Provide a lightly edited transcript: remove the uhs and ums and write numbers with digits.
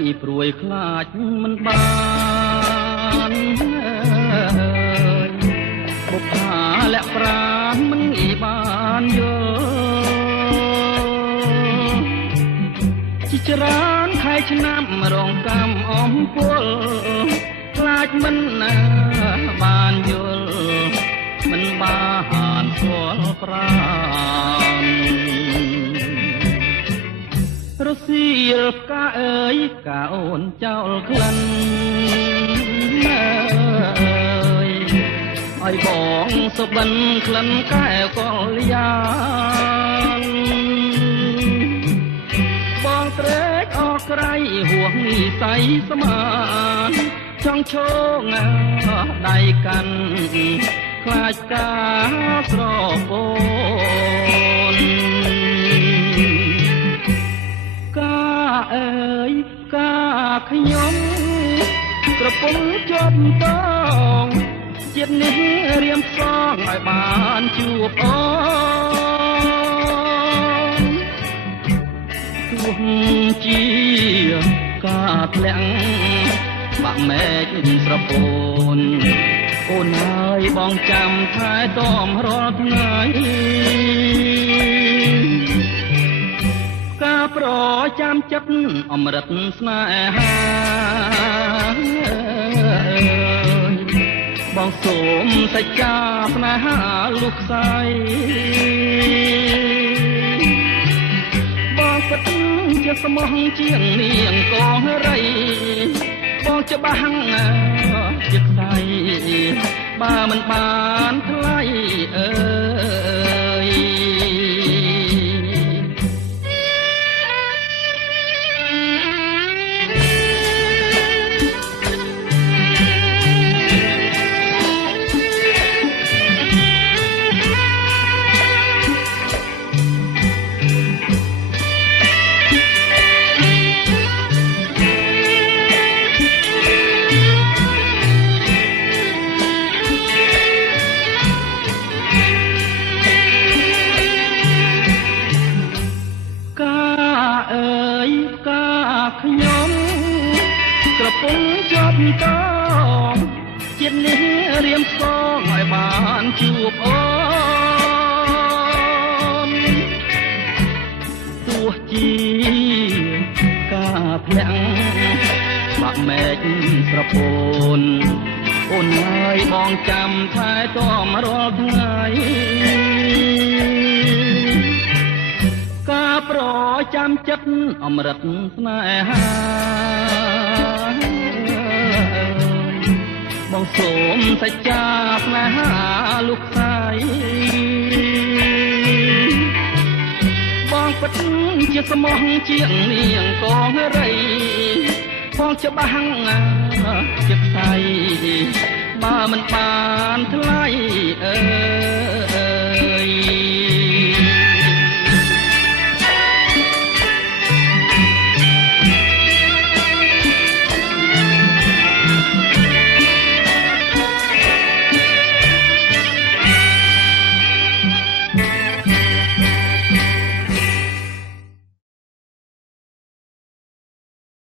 ยព្រួយខ្លាចមិនបានបុប្ផាលាក់ប្រាណមិនបានយល់ជាច្រើនខែឆ្នាំរងកម្មអំពលខ្លាចមិនបានយល់មិនបានស្គាល់ប្រាណរសៀលផ្កាអើយផ្កាអូនចោលក្លិនឲ្យបងសុបិនក្លិនកែវកលយានបងត្រេកអរក្រៃហួងនិស័យស្មានចង់ឈងដៃកាន់ខ្លាចការស្រពោនអើយកាខ្ញុំក្រពុំជាប់តងជាតិនេះរៀមផ្សងឲ្យបានជួបអូនទោះជាការធ្លាក់បាក់មែកស្រពោនអូនហើយបងចាំថែទាំរាល់ថ្ងៃការប្រចាំចិត្តអមរិតស្នេហាបងសូមសច្ចាស្នេហាលុះខ្សែបងពិតជាស្មោះជាងនាងកងរីបងច្បាស់ជាខ្សែបើមិនបានថ្លៃអើយខ្ញុំក្រពុំជាប់តងជាតិនេះរៀមផ្សងឲ្យបានជួបអូនទោះជាការធ្លាក់បាក់មែកស្រពោនអូនហើយបងចាំថែទាំរាល់ថ្ងៃការប្រចាំចិត្តអមរិតស្នេហាបងសូមសច្ចាស្នេហាលុះខ្សែបងពិតជាស្មោះជាងនាងកងរីបងច្បាស់ជាខ្សែបើមិនបានថ្លៃអើ